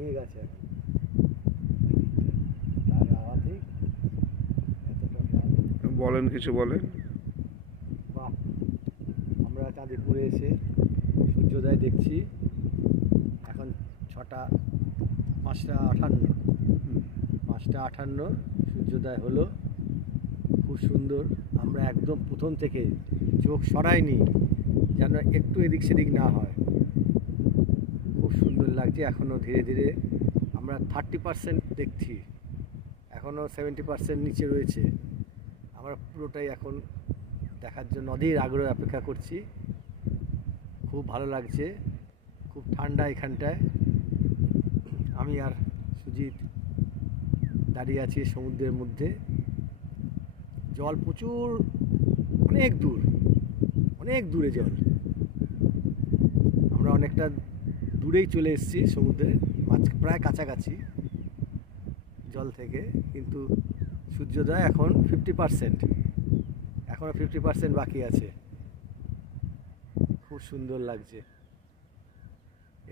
ভেঙে গেছে এখন তার আওয়াজেই এতটা ভালো। বলেন, কিছু বলেন। বাহ, আমরা চাঁদিপুরে এসে সূর্যোদয় দেখছি। এখন 5:58 সূর্যোদয় হলো। খুব সুন্দর। আমরা একদম প্রথম থেকে চোখ সরাইনি যেন একটু এদিক সেদিক না হয়। খুব সুন্দর লাগছে। এখনও ধীরে ধীরে আমরা 30% দেখছি, এখনও 70% নিচে রয়েছে। আমরা পুরোটাই এখন দেখার জন্য অধীর আগ্রহে অপেক্ষা করছি। খুব ভালো লাগছে, খুব ঠান্ডা এখানটায়। আমি আর সুজিত দাঁড়িয়ে আছি সমুদ্রের মধ্যে। জল প্রচুর, অনেক দূরে জল। আমরা অনেকটা দূরেই চলে এসেছি সমুদ্রের প্রায় কাছাকাছি জল থেকে, কিন্তু সূর্যোদয় এখন 50%, এখনও 50% বাকি আছে। খুব সুন্দর লাগছে।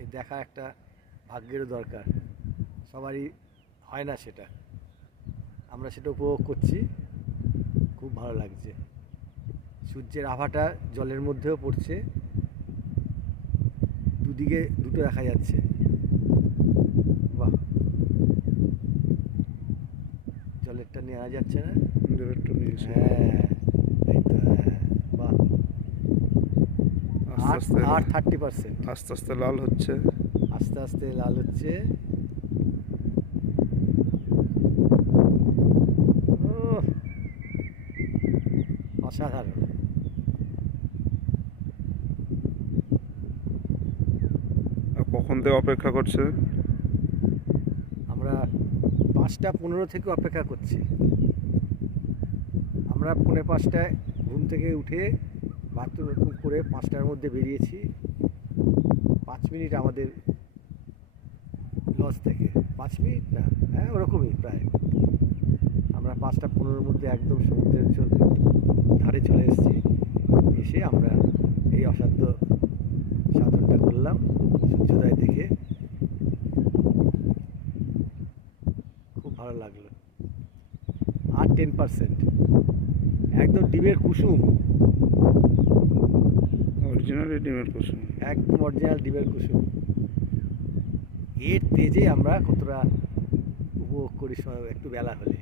এই দেখা একটা ভাগ্যেরও দরকার, সবারই হয় না সেটা। আমরা সেটা উপভোগ করছি, খুব ভালো লাগছে। সূর্যের আভাটা জলের মধ্যেও পড়ছে, দুদিকে দুটো দেখা যাচ্ছে। বাহ, জলেরটা নেওয়া যাচ্ছে না? জলেরটা নিয়েছি। হ্যাঁ, এই তো। হ্যাঁ, বাহ। আর 30%। আস্তে আস্তে লাল হচ্ছে। আস্তে আস্তে লাল হচ্ছে। অসাধারণ। আর কখন থেকে অপেক্ষা করছে? আমরা 5:15 থেকে অপেক্ষা করছি। আমরা 4:45 ঘুম থেকে উঠে বাথরুম করে 5টার মধ্যে বেরিয়েছি। 5 মিনিট আমাদের লজ থেকে, 5 মিনিট না, হ্যাঁ ওরকমই প্রায়। আমরা 5:15 মধ্যে একদম সমুদ্রের ধারে চলে এসেছি। এসে আমরা এই অসাধ্য সাধনটা করলাম সূর্যোদয় দেখে। খুব ভালো লাগলো। আর 10%, একদম ডিমের কুসুম। অরিজিনালি ডিমের কুসুম। একদম অরিজিনাল ডিমের কুসুম। এর তেজে আমরা কতটা উপভোগ করি একটু বেলা হলে।